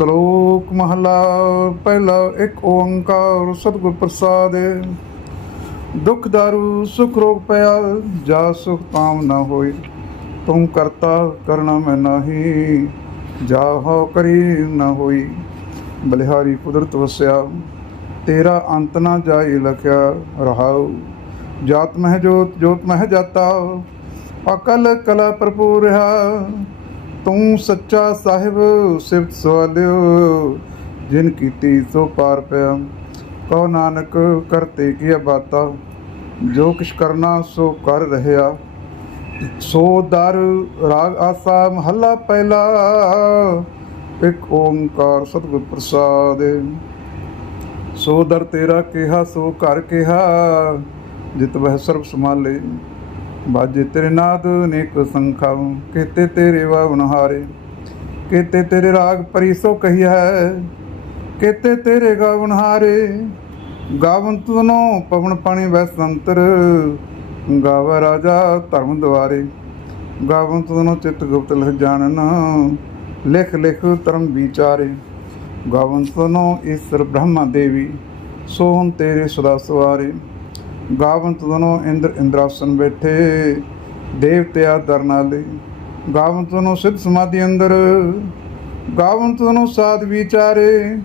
ਸ਼ਲੋਕ ਮਹਲਾ, ਪਹਿਲਾ ਇੱਕ ਓੰਕਾਰ ਸਤਿਗੁਰ ਪ੍ਰਸਾਦ। ਦੁਖ ਦਾਰੂ, ਸੁਖ ਰੋਗ ਪਿਆ, ਜਾ ਸੁਖ ਤਾਮ ਨਾ ਹੋਈ ਤੂੰ ਕਰਤਾ ਕਰਨਾ ਮੈਂ ਨਾਹੀ, ਜਾ ਹੋ ਕਰੀ ਨਾ ਹੋਈ। ਬਲਿਹਾਰੀ ਕੁਦਰਤ ਵਸਿਆ, ਤੇਰਾ ਅੰਤ ਨਾ ਜਾਈ ਲਖਿਆ ਰਹਾਉ। ਜਾਤ ਮਹਿ ਜੋਤ ਜੋਤ ਮਹਿ ਜਾਤਾ, ਅਕਲ ਕਲਾ ਭਰਪੂਰ ਰਹਾ। ਤੂੰ ਸੱਚਾ ਸਾਹਿਬ, ਸਿਫਤ ਸਵਾਲਿਓ, ਜਿਨ ਕੀਤੀ ਸੋ ਪਾਰ ਪਿਆ। ਕਹੋ ਨਾਨਕ ਕਰਤੇ ਕੀ ਬਾਤਾ? ਜੋ ਕਿਛ ਕਰਨਾ ਸੋ ਕਰ ਰਹਿਆ। ਸੋ ਦਰ ਰਾਗ ਆਸਾ, ਮਹੱਲਾ ਪਹਿਲਾ। ਇੱਕ ਓੰਕਾਰ ਸਤਿਗੁਰ ਪ੍ਰਸਾਦ। ਸੋ ਦਰ ਤੇਰਾ ਕਿਹਾ, ਸੋ ਘਰ ਕਿਹਾ। ਜਿਤ ਵਹਿ ਸਰਬ ਸਮਾਲੇ ਬਾਜੇ ਤੇਰੇ ਨਾਦ ਨੇਕ ਸੰਖਾ ਕੀਤੇ ਤੇਰੇ ਵਾਵਨਹਾਰੇ ਕੀਤੇ ਤੇਰੇ ਰਾਗ ਪਰੀਸੋ ਕਹੀ ਹੈ, ਕੀਤੇ ਤੇਰੇ ਗਾਵਨਹਾਰੇ ਗਾਵਨ ਤੁਨੋ ਪਵਨ ਪਾਣੀ ਵੈਸੰਤਰ ਗਾਵ ਰਾਜਾ ਧਰਮ ਦੁਆਰੇ। ਗਾਵਨ ਤੁਨੋ ਚਿਤ ਗੁਪਤ ਲਖ ਜਾਣਨ, ਲਿਖ ਲਿਖ ਧਰਮ ਵਿਚਾਰੇ। ਗਾਵਨ ਤੁਨੋ ਈਸ਼ਰ ਬ੍ਰਹਮਾ ਦੇਵੀ, ਸੋਹਣ ਤੇਰੇ ਸਦਾ ਸਵਾਰੇ। ਗਾਵਨ ਤੁਨੋ ਇੰਦਰ ਇੰਦਰਾਸਨ ਬੈਠੇ ਦੇਵਤਿਆ ਦਰਨਾਲੇ ਗਾਵਨ ਤੁਨੋ ਸਿੱਧ ਸਮਾਧੀ ਅੰਦਰ ਗਾਵਨ ਤੁਨੋ ਸਾਧ ਵਿਚਾਰੇ।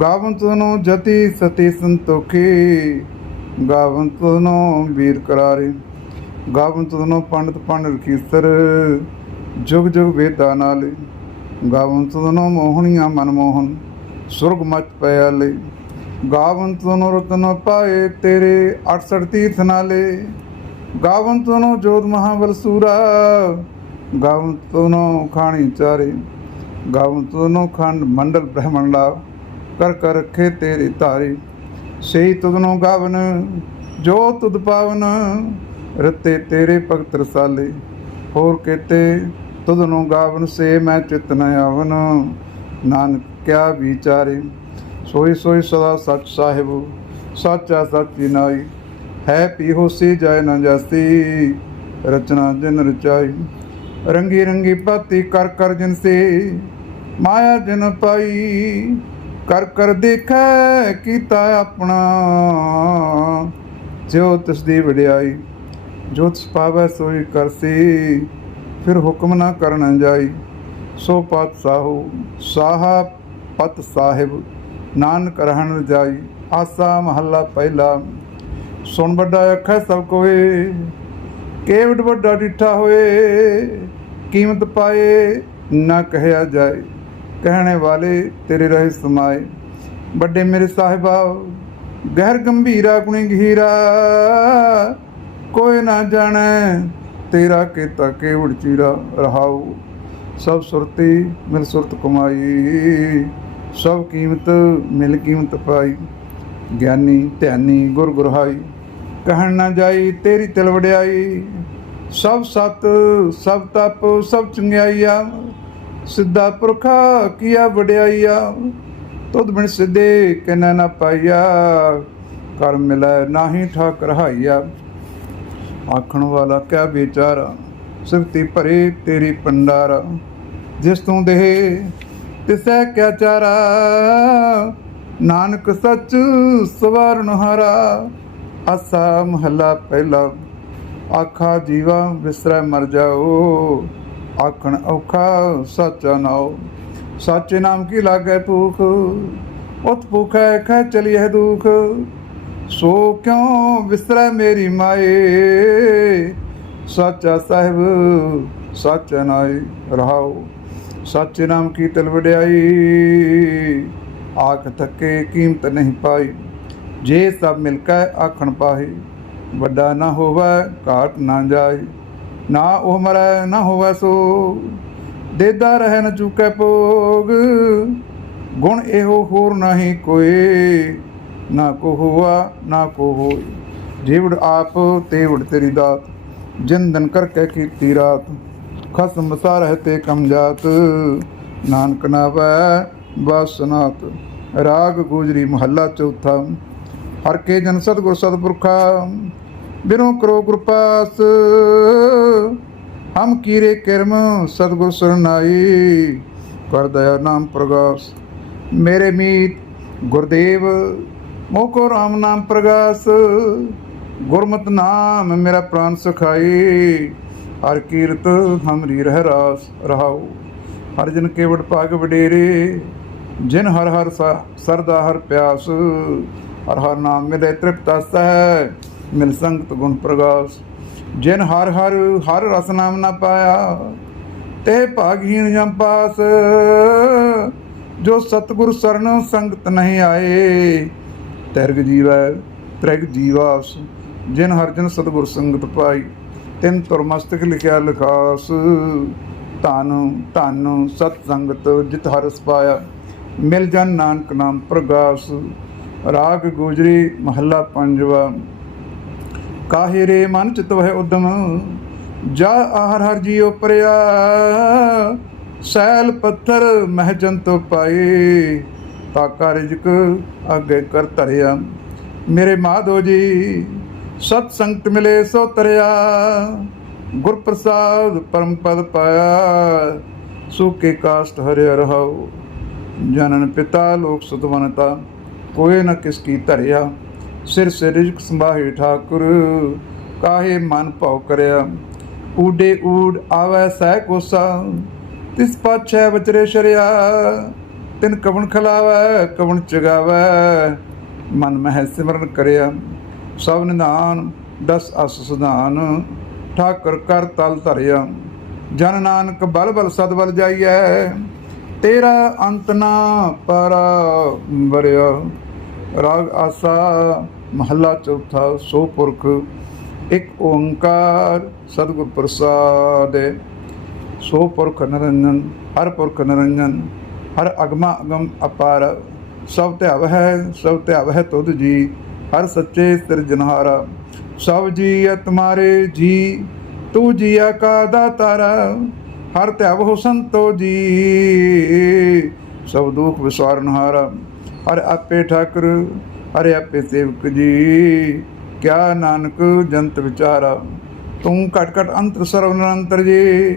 ਗਾਵਨ ਤੁਨੋ ਜਤੀ ਸਤੀ ਸੰਤੋਖੀ ਗਾਵਨ ਵੀਰ ਕਰਾਰੇ। ਗਾਵਨ ਤੁਨੋ ਪੰਡਤ ਪੰਡ ਜੁਗ ਜੁਗ ਵੇਦਾਂ ਨਾਲੇ। ਗਾਵਨ ਤੁਨੋ ਮੋਹਣੀਆਂ ਮਨਮੋਹਨ, ਸੁਰਗ ਮਚ ਪਿਆਲੇ। ਗਾਵਨ ਤੁਨੋ ਰਤਨ ਪਾਏ ਤੇਰੇ 68 ਤੀਰਥ ਨਾਲੇ। ਗਾਵਨ ਤੁਨੋ ਜੋਤ ਮਹਾਬਲ ਸੂਰਾ ਗਾਵਨ ਖਾਣੀ ਚਾਰੇ। ਗਾਵਨ ਖੰਡ ਮੰਡਲ ਬ੍ਰਹਮੰਡਾ ਕਰ ਕਰ ਰਖੇ ਤੇਰੇ ਧਾਰੇ। ਸਹੀ ਤੁਧਨੋ ਗਾਵਨ, ਜੋ ਤੁਧ ਪਾਵਨ, ਰਤੇ ਤੇਰੇ ਭਗਤ ਰਸਾਲੇ। ਹੋਰ ਕੇਤੇ ਤੁਧਨੋ ਗਾਵਨ ਸੇ ਮੈਂ ਚਿਤ ਨ ਆਵਨ। ਨਾਨਕ ਕਿਆ ਵਿਚਾਰੇ। ਸੋਈ ਸੋਈ ਸਦਾ ਸਚ ਸਾਹਿਬ, ਸੱਚ ਆ ਸਚ ਨਾਈ ਹੈ ਪੀ ਹੋਸੀ ਜਾਇ ਨ ਜਾਸੀ ਰਚਨਾ ਜਿਨ ਰਚਾਈ। ਰੰਗੀ ਰੰਗੀ ਪਾਤੀ ਕਰ ਕਰ ਜਿਨ ਸੇ, ਮਾਇਆ ਜਿਨ ਪਾਈ। ਕਰ ਕਰ ਦੇਖੈ ਕੀਤਾ ਆਪਣਾ ਜੋ ਤਿਸ ਦੀ ਵਡਿਆਈ। ਜੋ ਤਿਸ ਪਾਵੈ ਸੋਈ ਕਰਸੀ ਫਿਰ ਹੁਕਮ ਨਾ ਕਰਨ ਜਾਈ। ਸੋ ਪਤ ਸਾਹੂ ਸਾਹਾ ਪਤ ਸਾਹਿਬ। ਨਾਨਕ ਰਹਿਣ ਜਾਈ, ਆਸਾ ਮਹੱਲਾ ਪਹਿਲਾ। ਸੁਣ ਵੱਡਾ ਅੱਖੈ ਸਭ ਕੋਏ ਕੇਵਡ ਵੱਡਾ ਡਿਠਾ ਹੋਏ। ਕੀਮਤ ਪਾਏ, ਨਾ ਕਹਿਆ ਜਾਏ। ਕਹਿਣੇ ਵਾਲੇ ਤੇਰੇ ਰਹੇ ਸਮਾਏ। ਵੱਡੇ ਮੇਰੇ ਸਾਹਿਬਾ, ਗਹਿਰ ਗੰਭੀਰਾ, ਗੁਣੀ ਗਹੀਰਾ। ਕੋਈ ਨਾ ਜਾਣੈ, ਤੇਰਾ ਕੀਤਾ ਕੇਵੜ ਚੀਰਾ ਰਹਾਉ। ਸਭ ਸੁਰਤੀ ਮਿਲ ਸੁਰਤ ਕਮਾਈ। ਸਭ ਕੀਮਤ, ਮਿਲ ਕੀਮਤ ਪਾਈ। ਗਿਆਨੀ, ਧਿਆਨੀ, ਗੁਰ ਗੁਰਹਾਈ, ਕਹਿਣ ਨਾ ਜਾਈ, ਤੇਰੀ ਤਿਲ ਵਡਿਆਈ। ਸਭ ਸਤ, ਸਭ ਤਪ, ਸਭ ਚੰਗਿਆਈਆ। ਸਿੱਧਾ ਪੁਰਖਾ ਕੀਆ ਵਡਿਆਈਆ। ਤੁਧ ਬਿਨ ਸਿੱਧੇ ਕਿਨੈ ਨਾ ਪਾਈਆ। ਕਰ ਮਿਲੈ ਨਾਹੀ ਠਾਕ ਰਹਾਈਆ ਆਖਣ ਵਾਲਾ ਕਿਆ ਵਿਚਾਰਾ? ਸਿਫਤੀ ਭਰੇ ਤੇਰੀ ਪੰਡਾਰਾ ਜਿਸ ਤੂੰ ਦੇਹ ਤਿਸੈ ਕਿਆ ਚਾਰਾ? ਨਾਨਕ ਸੱਚ ਸਵਾਰਨ ਹਾਰਾ। ਆਸਾ ਮਹੱਲਾ ਪਹਿਲਾ। ਆਖਾ ਜੀਵਾ ਵਿਸਰੈ ਮਰ ਜਾਓ। ਆਖਣ ਔਖਾ ਸੱਚ ਨਾਉ। ਸਾਚੇ ਨਾਮ ਕੀ ਲਾਗੈ ਭੂਖ? ਉਤ ਭੁਖੈ ਖੈ ਚਲੀਐ ਦੁਖ। ਸੋ ਕਿਉ ਵਿਸਰੈ ਮੇਰੀ ਮਾਏ? ਸੱਚਾ ਸਾਹਿਬ, ਸੱਚ ਨਾਈ ਰਹਾਉ ਸੱਚ ਨਾਮ ਕੀ ਤਲ ਵਡਿਆਈ, ਆਖ ਥੱਕੇ ਕੀਮਤ ਨਹੀਂ ਪਾਈ। ਜੇ ਸਭ ਮਿਲ ਕੇ ਆਖਣ ਪਾਹੀ, ਵੱਡਾ ਨਾ ਹੋਵੇ ਘਾਟ ਨਾ ਜਾਏ ਨਾ ਉਹ ਮਰੈ, ਨਾ ਹੋਵੇ ਸੋ, ਦੇਦਾ ਰਹਿ ਨ ਚੁਕੈ ਭੋਗ। ਗੁਣ ਇਹੋ ਹੋਰ ਨਹੀਂ ਕੋਈ, ਨਾ ਕੋ ਹੁਆ, ਨਾ ਕੋ ਹੋਈ। ਜੀਵੜ ਆਪ, ਤੇਵੜ ਤੇਰੀ ਦਾਤ ਜਿਨ ਕਰਕੇ ਕੀਤੀ ਰਾਤ। ਖਸਮ ਵਸਾ ਰਹਤੇ ਕਮ ਜਾਤ। ਨਾਨਕ ਨਾਵੈ ਬਾਸਨਾਤ ਰਾਗ ਗੁਜਰੀ ਮਹੱਲਾ ਚੌਥਾ। ਹਰ ਕੇ ਜਨ ਸਤਿਗੁਰ ਸਤਿਪੁਰਖਾ, ਬਿਨੋ ਕਰੋ ਕਿਰਪਾਸ ਹਮ ਕੀਰੇ ਕਰਮ ਸਤਿਗੁਰ ਸਰਨਾਈ, ਕਰ ਦਇਆ ਨਾਮ ਪ੍ਰਗਾਸ। ਮੇਰੇ ਮੀਤ ਗੁਰਦੇਵ ਮੋਕੋ ਰਾਮ ਨਾਮ ਪ੍ਰਗਾਸ। ਗੁਰਮਤ ਨਾਮ ਮੇਰਾ ਪ੍ਰਾਨ ਸੁਖਾਈ। ਹਰ ਕੀਰਤ ਹਮਰੀ ਰਹਿ ਰਾਸ ਰਹਾਉ, ਹਰ ਜਨ ਕੇਵੜ ਭਾਗ ਵਡੇਰੇ, ਜਿਨ ਹਰ ਹਰ ਸਰਦਾ ਹਰ ਪਿਆਸ, ਹਰ ਹਰ ਨਾਮ ਮਿਲੇ ਤ੍ਰਿਪਤ ਹੈ ਮਿਲ ਸੰਗਤ ਗੁਣ ਪ੍ਰਗਾਸ। ਜਿਨ ਹਰ ਹਰ ਹਰ ਰਸ ਨਾਮ ਨਾ ਪਾਇਆ, ਤੇ ਭਾਗਹੀਣ ਜਮ ਪਾਸ। ਜੋ ਸਤਿਗੁਰ ਸਰਨ ਸੰਗਤ ਨਹੀਂ ਆਏ, ਤਿਰਗ ਜੀਵੈ, ਤ੍ਰਿਗ ਜੀਵਾਸ। ਜਿਨ ਹਰ ਜਨ ਸਤਿਗੁਰ ਸੰਗਤ ਪਾਈ ਤਿੰਨ ਤੁਰਮਸਤਕ ਲਿਖਿਆ ਲਖਾਸ। ਧਨ ਧਨ, ਸਤ ਸੰਗਤ, ਜਿਤ ਹਰਸ ਪਾਇਆ ਮਿਲ ਜਨ ਨਾਨਕ ਨਾਮ ਪ੍ਰਗਾਸ। ਰਾਗ ਗੁਜਰੀ ਮਹੱਲਾ ਪੰਜਵਾ। ਕਾਹੇ ਰੇ ਮਨ ਚਿਤ ਵਹਿ ਉਦਮ? ਜਾ ਆਹਰ ਹਰ ਜੀਉ ਪਰਿਆ। ਸੈਲ ਪੱਥਰ ਮਹਿ ਜੰਤੋ ਪਾਏ। ਤਾਕਾ ਰਿਜਕ ਅੱਗੇ ਕਰ ਧਰਿਆ। ਮੇਰੇ ਮਾਧੋ ਜੀ ਸਤ ਸੰਗਤ ਮਿਲੇ ਸੋ ਤਰਿਆ ਗੁਰ ਪ੍ਰਸਾਦ ਪਰਮ ਪਦ ਪਾਇਆ ਸੁਕੇ ਕਾਸ਼ਟ ਹਰਿ ਰਹਾਉ। ਜਨਨ ਪਿਤਾ ਲੋਕ ਸੁਤਵਨਤਾ ਕੋਏ ਨ ਕਿਸ ਕੀ ਧਰਿਆ। ਸਿਰ ਸਿਰ ਰਿਜਕ ਸੰਭਾਹੇ ਠਾਕੁਰ, ਕਾਹੇ ਮਨ ਭਉ ਕਰਿਆ। ਊਡੇ ਊਡ ਆਵੈ ਸਹਿ ਕੋਸਾ, ਤਿਸ ਪਾਛੈ ਬਚਰੇ ਸ਼ਰਿਆ। ਤਿਨ ਕਵਣ ਖਲਾਵੈ, ਕਵਣ ਚਗਾਵੈ, ਮਨ ਮਹਿ ਸਿਮਰਨ ਕਰਿਆ। ਸਭ ਨਿਧਾਨ, ਦਸ ਅਸ ਸੁਧਾਨ, ਠਾਕਰ ਕਰ ਤਲ ਧਰਿਆ। ਜਨ ਨਾਨਕ ਬਲ ਬਲ ਸਦ ਬਲ ਜਾਈਐ, ਤੇਰਾ ਅੰਤ ਨਾ ਪਰਾ ਵਰਿਆ ਰਾਗ ਆਸਾ, ਮਹੱਲਾ ਚੌਥਾ, ਸੋ ਪੁਰਖ, ਇੱਕ ਓੰਕਾਰ ਸਤਿਗੁਰ ਪ੍ਰਸਾਦਿ। ਸੋ ਪੁਰਖ ਨਿਰੰਜਨ, ਹਰ ਪੁਰਖ ਨਿਰੰਜਨ, ਹਰ ਅਗਮਾ ਅਗਮ ਅਪਾਰ। ਸਭ ਧਿਆਵ ਹੈ ਸਭ ਧਿਆਵ ਹੈ ਤੁਧ ਜੀ। ਹਰ ਸੱਚੇ ਸਿਰਜਨਹਾਰਾ ਸਭ ਜੀ ਤੁਮਾਰੇ ਜੀ, ਤੂੰ ਜੀਆ ਕਾ ਦਾਤਾਰਾ, ਹਰ ਧਿਆਵ ਹੋ ਸੰਤੋ ਜੀ। ਸਭ ਦੁਖ ਵਿਸਾਰਨਹਾਰਾ ਹਰ ਆਪੇ ਠਾਕਰ, ਹਰ ਆਪੇ ਸੇਵਕ ਜੀ। ਕਿਆ ਨਾਨਕ ਜੰਤ ਵਿਚਾਰਾ, ਤੂੰ ਘਟ ਘਟ ਅੰਤਰ ਸਰਵ ਨਿਰੰਤਰ ਜੀ।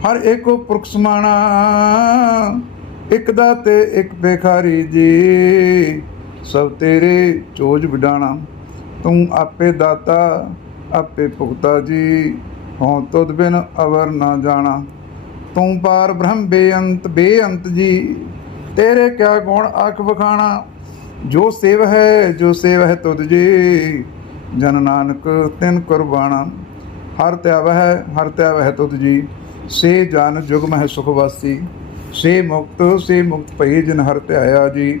ਹਰ ਏਕੋ ਪੁਰਖ ਸਮਾਣਾ, ਇੱਕ ਦਾਤੇ, ਇਕ ਬੇਖਾਰੀ ਜੀ। ਸਭ ਤੇਰੇ ਚੋਜ ਵਿਡਾਣਾ, ਤੂੰ ਆਪੇ ਦਾਤਾ, ਆਪੇ ਭੁਗਤਾ ਜੀ। ਹਉ ਤੁਧ ਬਿਨ ਅਵਰ ਨਾ ਜਾਣਾ, ਤੂੰ ਪਾਰ ਬ੍ਰਹਮ ਬੇਅੰਤ ਬੇਅੰਤ ਜੀ। ਤੇਰੇ ਕਿਆ ਗੁਣ ਆਖ ਵਖਾਣਾ, ਜੋ ਸੇਵ ਹੈ, ਜੋ ਸੇਵ ਹੈ ਤੁਧ ਜੀ। ਜਨ ਨਾਨਕ ਤਿਨ ਕੁਰਬਾਨਾ ਹਰ ਧਿਆਵ ਹੈ, ਹਰ ਧਿਆਵ ਹੈ ਤੁਧ ਜੀ। ਸੇ ਜਨ ਜੁਗ ਮਹਿ ਸੁਖ ਵਾਸੀ, ਸੇ ਮੁਕਤ ਸੇ ਮੁਕਤ ਭਈ ਜਿਨ ਹਰ ਧਿਆਇਆ ਜੀ।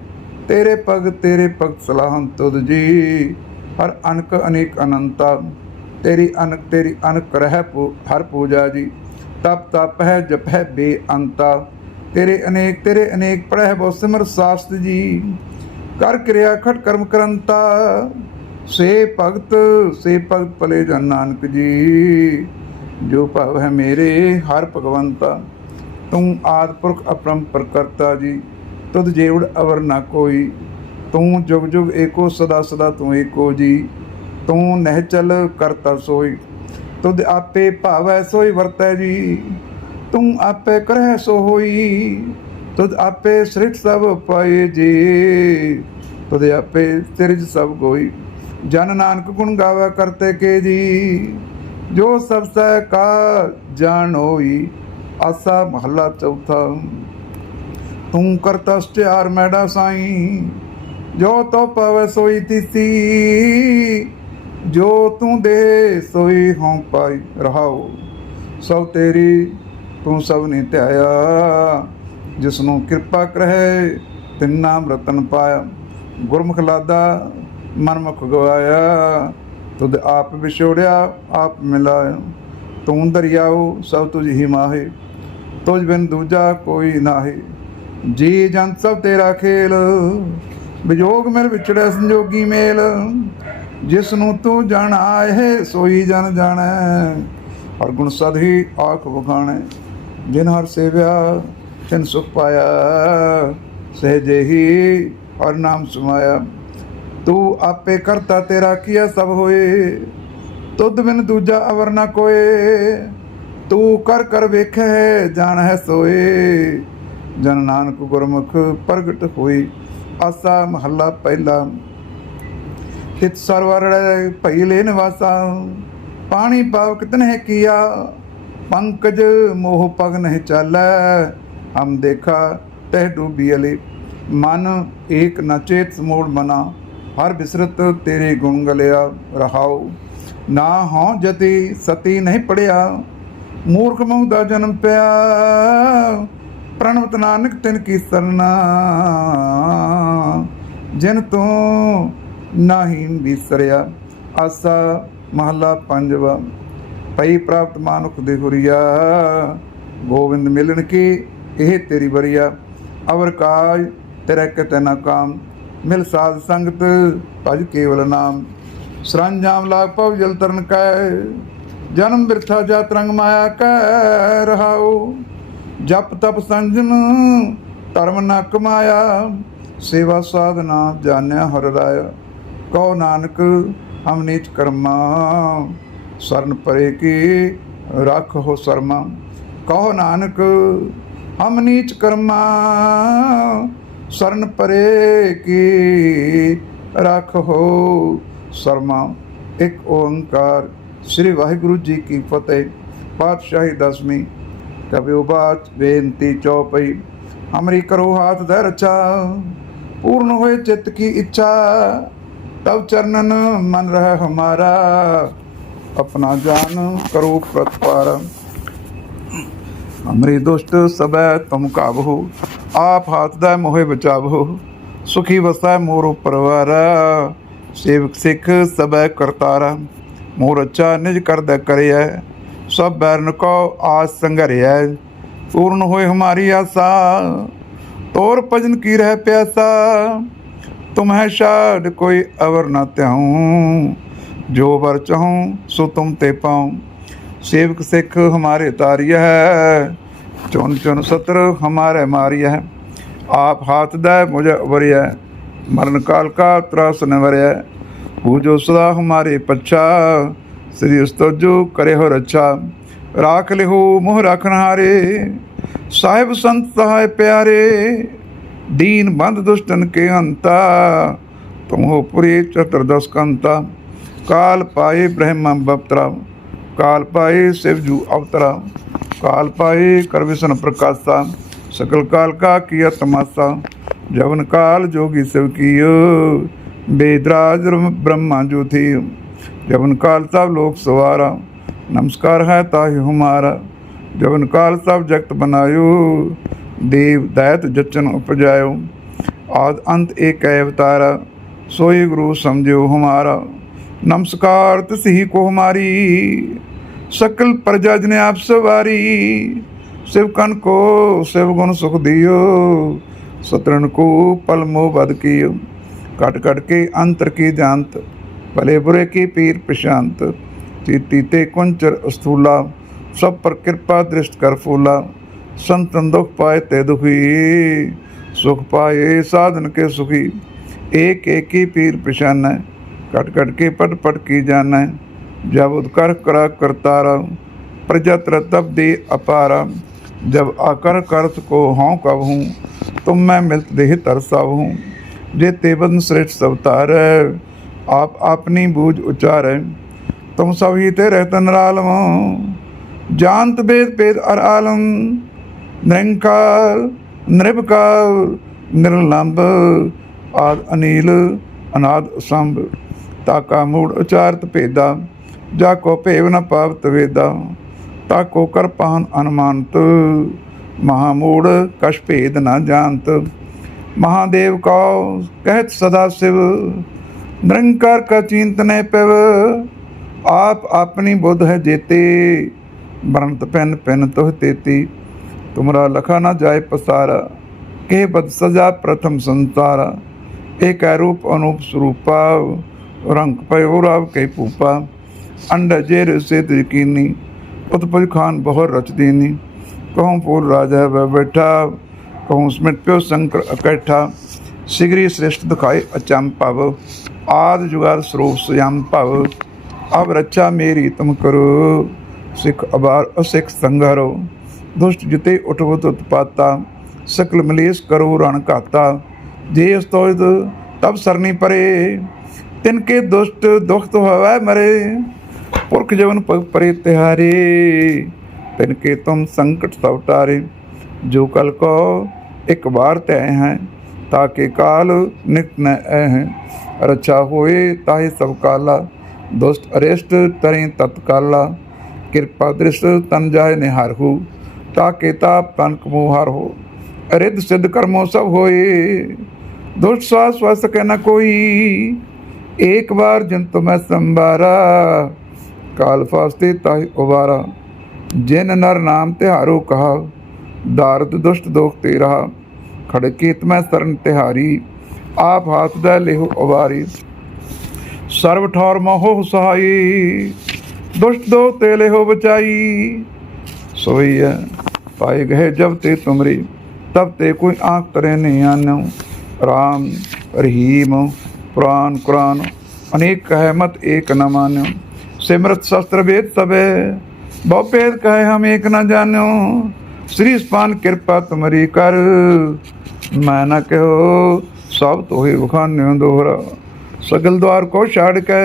ਤੇਰੇ ਭਗਤ ਤੇਰੇ ਭਗਤ ਸਲਾਹੰ ਤੁਧ ਜੀ। ਹਰ ਅਨਕ ਅਨੇਕ ਅਨੰਤਾ, ਤੇਰੀ ਅਨਕ ਤੇਰੀ ਅਨਕ ਰਹਿ ਪੂ, ਹਰ ਪੂਜਾ ਜੀ। ਤਪ ਤਪ ਹੈ, ਜਪ ਹੈ, ਬੇਅੰਤਾ। ਤੇਰੇ ਅਨੇਕ ਤੇਰੇ ਅਨੇਕ ਪੜ੍ਹੈ ਬਹੁ ਸਿਮਰ ਸਾਸਤ ਜੀ। ਕਰ ਕਿਰਿਆ ਖਟ ਕਰਮ ਕਰੰਤਾ। ਸੇ ਭਗਤ ਸੇ ਭਗਤ ਭਲੇ ਜਨ ਨਾਨਕ ਜੀ। ਜੋ ਭਵ ਹੈ ਮੇਰੇ, ਹਰ ਭਗਵੰਤਾ। ਤੂੰ ਆਦਿ ਪੁਰਖ ਅਪਰੰਪਰ ਕਰਤਾ ਜੀ। ਤੁਧ ਜੇਵੜ ਅਵਰ ਨਾ ਕੋਈ। ਤੂੰ ਜੁਗ ਜੁਗ ਏਕੋ ਸਦਾ ਸਦਾ ਤੂੰ ਏਕੋ ਜੀ। ਤੂੰ ਨਹਿ ਚਲ ਕਰਤਾ ਸੋਈ। ਤੁਧ ਆਪੇ ਭਾਵੈ ਸੋਈ ਵਰਤੈ ਜੀ। ਤੂੰ ਆਪੇ ਕਰਹਿ ਸੋ ਹੋਈ। ਤੁਧ ਆਪੇ ਸ੍ਰਿਟ ਸਭ ਪਾਏ ਜੀ। ਤੁਧ ਆਪੇ ਸਿਰਜ ਸਭ ਕੋਈ ਜਨ ਨਾਨਕ ਗੁਣ ਗਾਵੇ ਕਰਤੇ ਕੇ ਜੀ। ਜੋ ਸਭ ਸਹਿ ਕਾ ਜਾਣ ਆਸਾ ਮਹੱਲਾ ਚੌਥਾ। ਤੂੰ ਕਰਤਾ ਸਟਿਆਰ ਮੈਡਾ ਸਾਈ, ਜੋ ਤੋ ਪਵੈ ਸੋਈ ਤਿਸੀ, ਜੋ ਤੂੰ ਦੇ ਸੋਈ ਹਉ ਪਾਈ ਰਹਾਉ। ਸਭ ਤੇਰੀ ਤੂੰ ਸਭ ਨੇ ਧਿਆਇਆ ਜਿਸ ਨੂੰ ਕਿਰਪਾ ਕਰਹਿ, ਤਿਨ ਨਾਮ ਰਤਨ ਪਾਇਆ। ਗੁਰਮੁਖ ਲਾਦਾ ਮਨਮੁਖ ਗਵਾਇਆ, ਤੁਧ ਆਪ ਵਿਛੋੜਿਆ, ਆਪ ਮਿਲਾਇਆ। ਤੂੰ ਦਰਿਆਓ ਸਭ ਤੁਝ ਹੀ ਮਾਹੇ, ਤੁਝ ਬਿਨ ਦੂਜਾ ਕੋਈ ਨਾਹੀ। ਜੀ ਜਨ ਸਭ ਤੇਰਾ ਖੇਲ ਵਿਜੋਗ ਮਿਲ ਵਿਛੜੈ ਸੰਜੋਗੀ ਮੇਲ। ਜਿਸ ਨੂੰ ਤੂੰ ਜਾਣ ਆਏ ਸੋਈ ਜਨ ਜਾਣੈ। ਹਰ ਗੁਣ ਸਦ ਹੀ ਆਖ ਵਖਾਣੈ, ਜਿਨ ਹਰ ਸੇਵਿਆ, ਤਿਨ ਸੁਖ ਪਾਇਆ। ਸਹਿਜੇ ਹੀ ਹਰ ਨਾਮ ਸਮਾਇਆ। ਤੂੰ ਆਪੇ ਕਰਤਾ ਤੇਰਾ ਕੀਆ ਸਭ ਹੋਏ। ਤੁਧ ਬਿਨ ਦੂਜਾ ਅਵਰ ਨਾ ਕੋਏ। ਤੂੰ ਕਰ ਕਰ ਵੇਖੈ, ਜਾਣ ਹੈ ਸੋਏ। ਜਨ ਨਾਨਕ ਗੁਰਮੁਖ ਪ੍ਰਗਟ ਹੋਈ। ਆਸਾ ਮਹੱਲਾ ਪਹਿਲਾ। ਹਿਤ ਸਰਵਰ ਭਈ ਲੈ ਨਿਵਾਸਾ। ਪਾਣੀ ਪਾਵ ਕਿਤਨੇ ਕੀਆ। ਪੰਕਜ ਮੋਹ ਪਗ ਨਹੀਂ ਚਾਲੈ। ਹਮ ਦੇਖਾ ਤਹਿ ਡੂਬੀ ਅਲੇ। ਮਨ ਏਕ ਨਚੇਤ ਚੇਤ ਸਮੂੜ ਮਨਾ। ਹਰ ਬਿਸਰਤ ਤੇਰੇ ਗੁਣ ਗਲਿਆ ਰਹਾਉ। ਨਾ ਹਉ ਜਤੀ ਸਤੀ ਨਹੀਂ ਪੜਿਆ। ਮੂਰਖ ਮੂਹ ਦਾ ਜਨਮ ਪਿਆ। ਪ੍ਰਣਵਤ ਨਾਨਕ ਤਿਨ ਕੀ ਸਰਨਾ ਜਿਨ ਤੂੰ ਨਾਹੀ ਵਿਸਰਿਆ, ਆਸਾ ਮਹਲਾ ਪੰਜਵਾ, ਪਈ ਪ੍ਰਾਪਤ ਮਾਨੁਖ ਦੇ ਹੁਰੀਆ। ਗੋਬਿੰਦ ਮਿਲਣ ਕੀ, ਇਹ ਤੇਰੀ ਬਰੀਆ ਅਵਰ ਕਾਜ ਤੇਰਾ ਕਿਤੇ ਨਾ ਕਾਮ, ਮਿਲ ਸਾਧ ਸੰਗਤ ਭਜ ਕੇਵਲ ਨਾਮ। ਸਰੰਜਾਮ ਲਾਗ ਪਵ ਜਲ ਤਰਨ ਕੈ, ਜਨਮ ਬਿਰਥਾ ਜਾਤ ਰੰਗ ਮਾਇਆ ਕੈ, ਰਹਾਉ। ਜਪ ਤਪ ਸੰਜਮ, ਧਰਮ ਨਾ ਕਮਾਇਆ ਸੇਵਾ ਸਾਧਨਾ ਜਾਣਿਆ ਹਰ ਰਾਇਆ। ਕਹੋ ਨਾਨਕ, ਹਮ ਨੀਚ ਕਰਮਾ, ਸਰਨ ਪਰੇ ਕੀ ਰੱਖ ਹੋ ਸਰਮਾ। ਕਹੋ ਨਾਨਕ, ਹਮ ਨੀਚ ਕਰਮਾ, ਸਰਨ ਪਰੇ ਕੀ ਰੱਖ ਹੋ ਸਰਮਾ। ਇੱਕ ਓੰਕਾਰ, ਸ੍ਰੀ ਵਾਹਿਗੁਰੂ ਜੀ ਕੀ ਫਤਿਹ, ਪਾਤਸ਼ਾਹੀ ਦਸਵੀਂ। તવ્યુભાત વેંતી ચોપઈ હમરી કરો હાથ દર અચ્છા પૂર્ણ હોય ચિત્ત કી ઈચ્છા તવ ચરણન મન રહે હમારા અપના જાન કરો પ્રતપાર ਹਮਰੀ ਦੁਸ਼ਟ ਸਬੈ ਤੁਮ ਕਾਬਹੋ ਆਪ ਹਾਥ ਦਾ ਮੋਹਿ ਬਚਾਵੋ ਸੁਖੀ ਵਸੈ ਮੋਰ ਪਰਵਾਰ ਸੇਵਕ ਸਿੱਖ ਸਬੈ ਕਰਤਾਰਾ ਮੋਰ ਅਚਾ ਨਿਜ ਕਰਦਾ ਕਰਿਆ सब बैरन को आज संघर्य पूर्ण होए हमारी आशा तोर भजन की रह प्यासा तुम्हें शायद कोई अवर ना त्याहूँ जो वर चाहूँ सो तुम ते पाऊँ सेवक सिख हमारे तारिय है चुन चुन सत्र हमारे मारिय है आप हाथ दे मुझे वरिय मरण काल का त्रास न वरिय पूजो सदा हमारे पच्छा ਸ੍ਰੀ ਉਸਤਜੋ ਕਰੇ ਹੋ ਰੱਛਾ ਰਾਖ ਲਿਹੋ ਮੋਹ ਰਖਨ ਹਾਰੇ। ਸਾਹਿਬ ਸੰਤ ਸਹਾਇ ਪਿਆਰੇ। ਦੀਨ ਬੰਦ ਦੁਸ਼ਟਨ ਕੇ ਅੰਤਾ। ਤੁਮ ਹੋ ਪੁਰੀ ਚਤੁਰਦਸ ਕੰਤਾ। ਕਾਲ ਪਾਏ ਬ੍ਰਹਮ ਬਪਤਰਾ। ਕਾਲ ਪਾਏ ਸਿਵ ਅਵਤਰਾ। ਕਾਲ ਪਾਏ ਕਰਵਿਸ਼ਨ ਪ੍ਰਕਾਸ਼ਾ। ਸਕਲ ਕਾਲ ਕਾ ਕੀਆ ਤਮਾਸਾ। ਜਵਨ ਕਾਲ ਜੋਗੀ ਸਿਵ ਕੀਓ। ਬੇਦਰਾਜ ਬ੍ਰਹਮਾ ਜੋ ਥੀ ਜਵਨ ਕਾਲ ਸਭ ਲੋਕ ਸਵਾਰਾ, ਨਮਸਕਾਰ ਹੈ ਤਾਹਿ ਹਮਾਰਾ। ਜਵਨ ਕਾਲ ਸਭ ਜਗਤ ਦੇਵ ਦੈਤ ਜਚਨ ਉਪਜਾਇਓ। ਆਦ ਅੰਤ ਏਕ ਹੈ ਸੋਈ ਗੁਰੂ ਸਮਝਿਓ ਹਮਾਰਾ। ਨਮਸਕਾਰ ਤਸਹੀ ਕੋ ਹਮਾਰੀ, ਸਕਲ ਪ੍ਰਜਾ ਜਨ ਆਪ ਸਵਾਰੀ। ਸਿਵ ਕਨ ਕੋ ਸਿਵ ਗੁਣ ਸੁਖ ਦਿਓ ਸਤਰਨ ਕੋ ਪਲ ਮੋ ਬਦ ਕੀਓ। ਕਟ ਕਟ ਕੇ ਅੰਤਰ ਕੀ ਜਾਣਤ ਭਲੇ ਬੁਰੇ ਕੀ ਪੀਰ ਪਛਾਨਤ ਤੀਤੀ ਤੇ ਕੁੰਚਰ ਅਸਥੂਲਾ ਸਭ ਪਰ ਕਿਰਪਾ ਦ੍ਰਿਸ਼ਟ ਕਰ ਫੂਲਾ ਸੰਤਨ ਦੁਖ ਪਾਏ ਤੇ ਦੁਖੀ ਸੁਖ ਪਾਏ ਸਾਧਨ ਕੇ ਸੁਖੀ ਏਕ ਏਕੀ ਪੀਰ ਪਛਾਨੈ ਕਟ ਕਟ ਕੇ ਪਟ ਪਟ ਕੀ ਜਾਣੈ ਜਬ ਉਦਕਰ ਕਰਾ ਕਰਤਾਰਾ प्रजा तरतब दे अपारा जब आकर करत को हों कब हूँ तुम मैं मिलत देह तरसाव हूँ जे तेबन श्रेष्ठ सवतार आप अपनी बूझ उचार तुम सब ही ते रहत नरालम जानत भेद भेद अर आलम निरंकार ਨਿਰਭਕਾਰ ਨਿਰਲੰਭ ਆਦ ਅਨੀਲ ਅਨਾਦ ਸੰਭ ਤਾਕਾ ਮੂੜ ਉਚਾਰਤ ਭੇਦਾ ਜਾ ਕੋ ਭੇਵ ਨ ਪਾਵਤ ਵੇਦਾ ਤਾ ਕੋ ਕਰ ਪਾਨ ਅਨਮਾਨਤ ਮਹਾਮੂੜ ਕਛ ਭੇਦ ਨ ਜਾਣਤ ਮਹਾਦੇਵ ਕਉ ਕਹਿਤ ਸਦਾ ਸਿਵ ਨਿਰੰਕਾਰ ਕਾ ਚਿੰਤ ਨੇ ਪਿਵ, ਆਪ ਆਪਣੀ ਬੁੱਧ ਹੈ ਜੇਤੇ ਬਰਨਤ ਪੈਨ ਪੈਨ ਤੋਹ ਤੇਤੀ। ਤੁਮਰਾ ਲਖਾ ਨਾ ਜਾਏ ਪਸਾਰਾ, ਕੇ ਬਦ ਸਜਾ ਪ੍ਰਥਮ ਸੰਤਾਰਾ ਏਕ ਹੈ ਰੂਪ ਅਨੂਪ ਸਰੂਪਾ, ਰੰਗ ਪਇਓ ਰਾਵ ਕੇ ਪੂਪਾ ਅੰਡ ਜੇਰ ਸੇ ਤਜਕੀਨੀ ਉਤਪਜ ਖਾਨ ਬਹੁ ਰਚ ਦੀਨੀ। ਕਹੂੰ ਪੂਰ ਰਾਜਾ ਬੈ ਬੈਠਾ, ਕਹੂੰ ਸਮਿਤ ਪਿਓ ਸੰਕਰ ਇਕੱਠਾ ਸਿਗਰੀ ਸ੍ਰਿਸ਼ਟ ਦਿਖਾਏ ਅਚੰਮ ਭਵ ਆਦ ਜੁਗਾਰ ਸਰੂਪ ਸਯਮ ਭਵ, ਅਬ ਰੱਛਾ ਮੇਰੀ ਤੁਮ ਕਰੋ, ਸਿੱਖ ਅਬਾਰ ਅਸਿੱਖ ਸੰਘਰੋ ਦੁਸ਼ਟ ਜਿਤੇ ਉਠਵਤ ਉਤਪਾਤਾ, ਸਕਲ ਮਲੇਸ਼ ਕਰੋ ਰਣ ਘਾਤਾ, ਜੇ ਇਸ ਤਬ ਸਰਨੀ ਪਰੇ, ਤਿਨ ਕੇ ਦੁਸ਼ਟ ਦੁਖਤ ਹੋਵੈ ਮਰੇ, ਪੁਰਖ ਜਵਨ ਪਰੇ ਤਿਹਾਰੇ, ਤਿਨ ਕੇ ਤੁਮ ਸੰਕਟ ਸਭ ਟਾਰੇ, ਜੋ ਕਲ ਕੋ ਇੱਕ ਵਾਰ ਤੈ ਹੈ ਤਾਕੇ ਕਾਲ ਨਿਤ ਨ ਹੈ ਰਚਾ ਹੋਏ ਤਾਹੇ ਸਭ ਕਾਲਾ, ਦੁਸ਼ਟ ਅਰੇਸ਼ਟ ਤਰੇ ਤਤਕਾਲਾ ਕਿਰਪਾ ਦ੍ਰਿਸ਼ ਤਨ ਜਾਏ ਨਿਹਾਰਹੁ ਤਾਕੇ ਤਾਪ ਤਨ ਕਮੋ ਹਰਹੁ ਅਰਿਧ ਸਿੱਧ ਕਰਮੋ ਸਭ ਹੋਏ, ਦੁਸ਼ਟ ਸਾਸ ਵਸ ਕੇ ਨ ਕੋਈ। ਏਕ ਵਾਰ ਜੰਤ ਮੈਂ ਸੰਭਾਰਾ, ਕਾਲ ਫਾਸਤੇ ਤਾਹੀ ਉਬਾਰਾ। ਜਿਨ ਨਰ ਨਾਮ ਤਿਹਾਰੋ ਕਹਾ, ਦਾਰਦ ਦੁਸ਼ਟ ਦੋਖ ਤੇ ਰਹਾ ਖੜਕੀਤ ਮੈਂ ਸਰਨ ਤਿਹਾਰੀ ਆਪ ਹਾਥ ਦਾ ਲਿਹੁ ਉਬਾਰੀ ਸਰਬ ਠੌਰ ਮੋਹ ਸਹਾਈ, ਦੁਸ਼ਟ ਦੋ ਤੇ ਲਿਹੁ ਬਚਾਈ। ਸੋਈ ਹੈ ਪਾਏ ਗਏ ਜਬ ਤੇ ਤੁਮਰੀ, ਤਬ ਤੇ ਕੋਈ ਆਂਖ ਤਰੇ ਨਹੀਂ ਆਨੋ ਰਾਮ, ਰਹੀਮ, ਪੁਰਾਨ, ਕੁਰਾਨ, ਅਨੇਕ ਕਹੈ ਮਤ ਏਕ ਨ ਮਾਨਿਓ ਸਿਮਰਤ ਸ਼ਸਤਰ ਵੇਦ ਤਬੇ, ਬਹੁ ਭੇਦ ਕਹੈ ਹਮ ਏਕ ਨ ਜਾਣਿਓ ਸ੍ਰੀ ਸਪਾਨ ਕਿਰਪਾ ਤੁਮਰੀ ਕਰ, ਮੈਂ ਨਾ ਕਹੋ ਸਭ ਤੋਹਿ ਵਖਾਨਿਓ ਦੋਹਰਾ। ਸਗਲ ਦਵਾਰ ਕੋ ਛਾੜ ਕੇ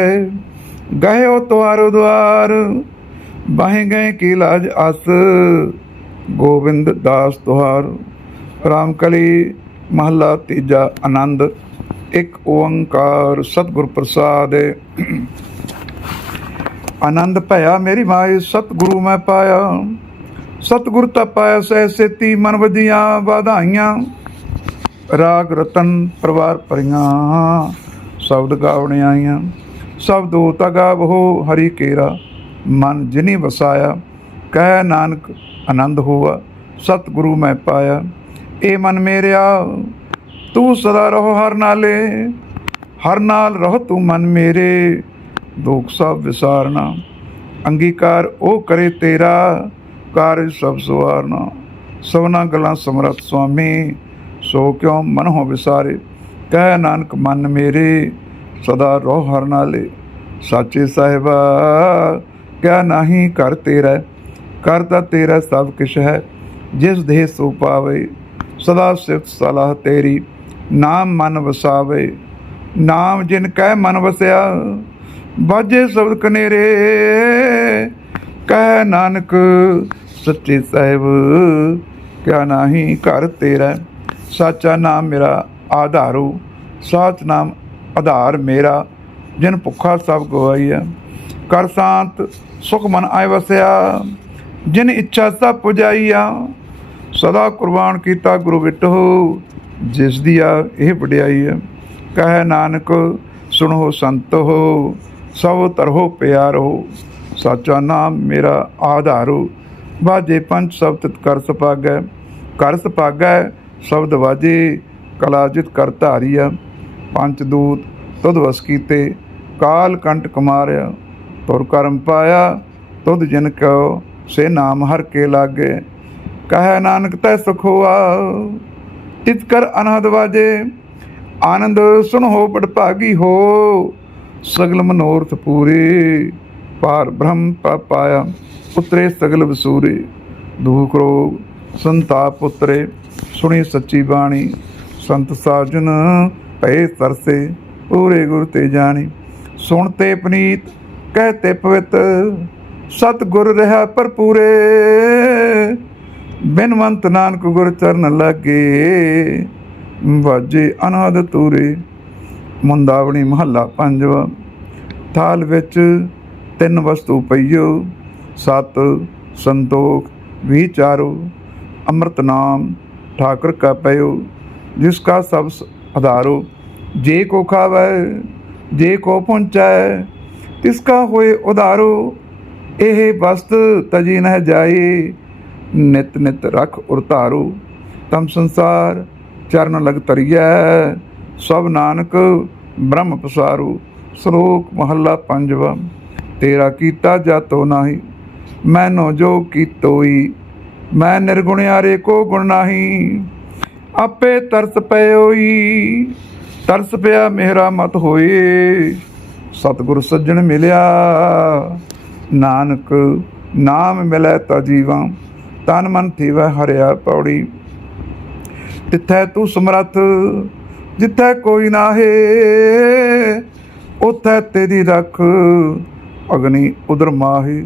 ਗਏ ਹੋ ਤੁਹਾਰੋ ਦਵਾਰ ਬਾਹੇ ਗਏ ਕੀ ਲਾਜ ਅਸ। ਗੋਬਿੰਦ ਦਾਸ ਤੁਹਾਰ। ਰਾਮ ਕਲੀ ਮਹੱਲਾ ਤੀਜਾ ਆਨੰਦ। ਇੱਕ ਓੰਕਾਰ ਸਤਿਗੁਰ ਪ੍ਰਸਾਦ ਆਨੰਦ ਭਇਆ ਮੇਰੀ ਮਾਈ, ਸਤਿਗੁਰੂ ਮੈਂ ਪਾਇਆ। ਸਤਿਗੁਰ ਤਾਂ ਪਾਇਆ ਸਹਿ ਸੇਤੀ, ਮਨ ਵਧੀਆਂ ਵਧਾਈਆਂ। ਰਾਗ ਰਤਨ ਪਰਵਾਰ ਪਰੀਆਂ ਸ਼ਬਦ ਗਾਵਣੇ ਆਈਆਂ। ਸ਼ਬਦੋ ਤਗਾਵੋ ਹਰੀ ਕੇਰਾ, ਮਨ ਜਿਨੀ ਵਸਾਇਆ, ਕਹਿ ਨਾਨਕ ਆਨੰਦ ਹੋਆ, ਸਤਿਗੁਰੂ ਮੈਂ ਪਾਇਆ। ਏ ਮਨ ਮੇਰਿਆ, ਤੂੰ ਸਦਾ ਰਹੋ ਹਰ ਨਾਲੇ, ਹਰ ਨਾਲ ਰਹੋ ਤੂੰ ਮਨ ਮੇਰੇ, ਦੁੱਖ ਸਭ ਵਿਸਾਰਨਾ। ਅੰਗੀਕਾਰ ਉਹ ਕਰੇ ਤੇਰਾ, ਕਾਰਜ ਸਭ ਸਵਾਰਨਾ ਸਭਨਾ ਗਲਾਂ ਸਮਰੱਥ ਸੁਆਮੀ ਸੋ ਕਿਉ ਮਨ ਹੋ ਵਿਸਾਰੇ? ਕਹਿ ਨਾਨਕ, ਮਨ ਮੇਰੇ ਸਦਾ ਰੋਹ ਹਰ ਨਾਲੇ। ਸਾਚੇ ਸਾਹਿਬਾ ਕਿਆ ਨਹੀਂ ਕਰ ਤੇਰਾ ਕਰ ਤਾਂ ਤੇਰਾ ਸਭ ਕਿਛ ਹੈ। ਜਿਸ ਦੇਹ ਸੋ ਪਾਵੇ, ਸਦਾ ਸਿਫਤ ਸਲਾਹ ਤੇਰੀ। ਨਾਮ ਮਨ ਵਸਾਵੇ। ਨਾਮ ਜਿਨ ਕਹਿ ਮਨ ਵਸਿਆ ਬਾਜੇ ਸ਼ਬਦ ਕਨੇਰੇ। ਕਹਿ ਨਾਨਕ, ਸੱਚੇ ਸਾਹਿਬ ਕਿਆ ਨਹੀਂ ਘਰ ਤੇਰਾ ਸਾਚਾ ਨਾਮ ਮੇਰਾ ਆਧਾਰੂ, ਸਾਚ ਨਾਮ ਆਧਾਰ ਮੇਰਾ, ਜਿਨ ਭੁੱਖਾ ਸਭ ਗਵਾਈਆ ਕਰ ਸ਼ਾਂਤ, ਸੁਖ ਮਨ ਆਇ ਵਸਿਆ। ਜਿਨ ਇੱਛਾ ਸਭ ਪੁਜਾਈਆ। ਸਦਾ ਕੁਰਬਾਨ ਕੀਤਾ ਗੁਰੂ ਵਿਟੋ, ਜਿਸ ਦੀ ਆ ਇਹ ਵਡਿਆਈ ਹੈ। ਕਹੇ ਨਾਨਕ, ਸੁਣੋ ਸੰਤ ਹੋ ਸਭ ਤਰਹੁ ਪਿਆਰੋ। ਸਾਚਾ ਨਾਮ ਮੇਰਾ ਆਧਾਰੂ। ਬਾਜੇ ਪੰਜ ਸ਼ਬਦ ਕਰ ਸਪਾਗੈ। ਕਰ ਸਪਾਗੈ ਸ਼ਬਦ ਵਾਜੇ ਕਲਾਜਿਤ ਕਰ ਧਾਰੀਆ ਪੰਚ ਦੂਤ ਤੁਧ ਵਸ ਕੀਤੇ। ਕਾਲ ਕੰਟ ਕੁਮਾਰਿਆ, ਤੁਰ ਕਰਮ ਪਾਇਆ। ਤੁਧ ਜਿਨ ਕਉ ਸੇ ਨਾਮ ਹਰ ਕੇ ਲਾਗੇ। ਕਹੈ ਨਾਨਕ, ਤੈ ਸੁਖ ਹੋਆ। ਤਿਤ ਕਰ ਅਨਹਦ ਵਾਜੇ। ਆਨੰਦ ਸੁਨ ਹੋ ਬੜ ਭਾਗੀ ਹੋ। ਸਗਲ ਮਨੋਰਥ ਪੂਰੇ। ਪਾਰ ਬ੍ਰਹਮ ਪਾਇਆ। ਉਤਰੇ ਸਗਲ ਵਸੂਰੇ। ਦੁਖ ਰੋਗ ਸੰਤਾਪ ਉਤਰੇ। ਸੁਣੀ ਸੱਚੀ ਬਾਣੀ, ਸੰਤ ਸਾਜਨ ਭਏ ਤਰਸੇ, ਪੂਰੇ ਗੁਰ ਤੇ ਜਾਣੀ। ਸੁਣ ਤੇ ਪਨੀਤ, ਕਹਿ ਤੇ ਪਵਿੱਤ ਸਤ ਗੁਰ ਰਹਾ ਭਰਪੂਰੇ ਬਿਨਵੰਤ ਨਾਨਕ ਗੁਰ ਚਰਨ ਲਾਗੇ, ਵਾਜੇ ਅਨਾਦ ਤੂਰੇ। ਮੁੰਦਾਵਣੀ ਮਹੱਲਾ ਪੰਜਵਾ, ਥਾਲ ਵਿੱਚ ਤਿੰਨ ਵਸਤੂ ਪਈਓ। ਸਤ ਸੰਤੋਖ ਵਿਚਾਰੋ ਅੰਮ੍ਰਿਤ ਨਾਮ ਠਾਕਰ ਕਾ ਪਇਓ, ਜਿਸ ਕਾ ਸਭ ਸ- ਆਧਾਰੋ ਜੇ ਕੋ ਖਾਵੈ, ਜੇ ਕੋ ਪਹੁੰਚੈ, ਤਿਸ ਕਾ ਹੋਏ ਉਧਾਰੋ। ਇਹ ਵਸਤ ਤਜੀ ਨਹਿ ਜਾਏ, ਨਿਤ ਨਿਤ ਰਖ ਉਰਤਾਰੋ ਤਮ ਸੰਸਾਰ ਚਰਨ ਲਗ ਤਰੀਐ ਸਭ ਨਾਨਕ ਬ੍ਰਹਮ ਪਸਾਰੂ। ਸ਼ਲੋਕ ਮਹੱਲਾ ਪੰਜਵਾ, ਤੇਰਾ ਕੀਤਾ ਜਾਤੋ ਨਾਹੀ ਮੈਨੋ ਜੋ ਕੀਤੋਈ। ਮੈਂ ਨਿਰਗੁਣਿਆਰੇ ਕੋ ਗੁਣ ਨਾਹੀ, ਆਪੇ ਤਰਸ ਪਇਓਈ ਤਰਸ ਪਿਆ ਮੇਰਾ ਮਤ ਹੋਏ। ਸਤਿਗੁਰ ਸੱਜਣ ਮਿਲਿਆ, ਨਾਨਕ ਨਾਮ ਮਿਲੈ ਤਾ ਜੀਵਾਂ, ਤਨ ਮਨ ਥੀਵੈ ਹਰਿਆ ਪੌੜੀ। ਤਿੱਥੈ ਤੂੰ ਸਮਰੱਥ, ਜਿੱਥੈ ਕੋਈ ਨਾਹੇ, ਉਥੈ ਤੇਰੀ ਰੱਖ, ਅਗਨੀ ਉਦਰ ਮਾਹੀ।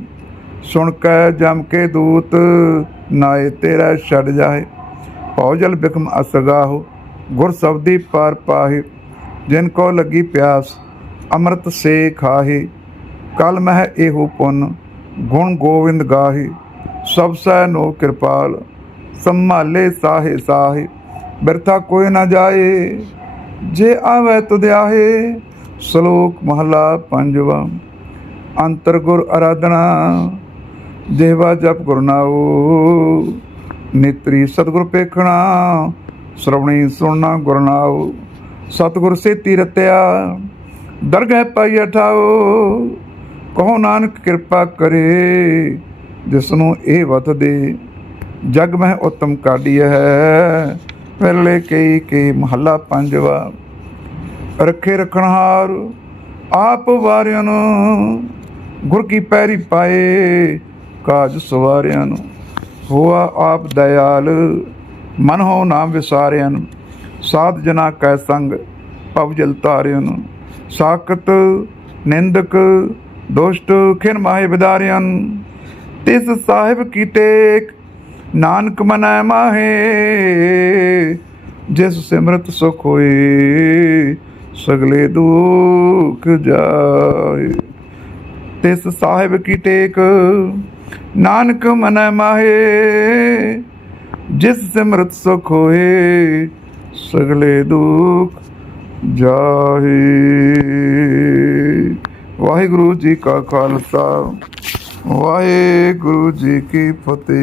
ਸੁਣ ਕੈ ਜਮ ਕੇ ਦੂਤ ਨਾਏ ਤੇਰਾ ਛੱਡ ਜਾਏ ਭਉ ਜਲ ਬਿਕਮ ਅਸਗਾਹੋ, ਗੁਰ ਸਬਦੀ ਪਾਰ ਪਾਹੇ। ਜਿਨ ਕੋ ਲੱਗੀ ਪਿਆਸ, ਅੰਮ੍ਰਿਤ ਸੇ ਖਾਹੇ। ਕਲ ਮਹਿ ਇਹੋ ਪੁੰਨ, ਗੁਣ ਗੋਵਿੰਦ ਗਾਹੇ। ਸਭ ਸੈ ਨੋ ਕਿਰਪਾਲ, ਸੰਭਾਲੇ ਸਾਹੇ ਸਾਹੇ। ਬਿਰਥਾ ਕੋਈ ਨਾ ਜਾਏ, ਜੇ ਆਵੇ ਤੁਧਿਆਹੇ ਸ਼ਲੋਕ ਮਹਲਾ ਪੰਜਵਾ। ਅੰਤਰ ਗੁਰ ਅਰਾਧਨਾ। ਦੇਵਾ ਜਪ ਗੁਰ ਨਾਉ। ਨੇਤਰੀ ਸਤਿਗੁਰ ਪੇਖਣਾ ਸ਼ਰਵਣੀ ਸੁਣਨਾ ਗੁਰ ਨਾਉ। ਸਤਿਗੁਰ ਸੇਤੀ ਦਰਗਹਿ ਪਾਈ ਠਾਓ ਕਹੋ ਨਾਨਕ ਕਿਰਪਾ ਕਰੇ ਜਿਸ ਨੂੰ ਇਹ ਵਤ ਦੇ ਜਗ ਮਹਿ ਉਤਮ ਕਾਢੀ ਹੈ ਪਹਿਲੇ ਕਈ ਕੇ ਮਹੱਲਾ ਪੰਜਵਾ। ਰੱਖੇ ਰਖਣਹਾਰ, ਆਪ ਵਾਰਿਆਂ ਨੂੰ ਗੁਰ ਕੀ ਪੈਰੀ ਪਾਏ। ਕਾਜ ਸਵਾਰਿਆਂ ਨੂੰ। ਹੋਆ ਆਪ ਦਇਆਲ, ਮਨ ਹੋ ਨਾਮ ਵਿਸਾਰਿਆਂ ਨੂੰ। ਸਾਧ ਜਨਾ ਕੈ ਸੰਗ, ਭਵ ਤਾਰਿਆਂ ਨੂੰ। ਸਾਖਤ, ਨਿੰਦਕ, ਦੁਸ਼ਟ, ਖਿਨ ਮਾਹੇ ਵਿਦਾਰਿਆਂ ਤਿਸ ਸਾਹਿਬ ਕੀ ਟੇਕ ਨਾਨਕ ਮਨੈ ਮਾਹੇ, ਜਿਸ ਸਿਮਰਤ ਸੁਖ ਹੋਏ, ਸਗਲੇ ਦੁਖ ਜਾਏ। ਤਿਸ ਸਾਹਿਬ ਕੀ ਟੇਕ ਨਾਨਕ ਮਨੈ ਮਾਹੇ ਜਿਸ ਸਿਮਰਤ ਸੁਖ ਹੋਏ ਸਗਲੇ ਦੁਖ ਜਾਹੇ ਵਾਹਿਗੁਰੂ ਜੀ ਕਾ ਖਾਲਸਾ ਵਾਹਿਗੁਰੂ ਜੀ ਕੀ ਫਤਿਹ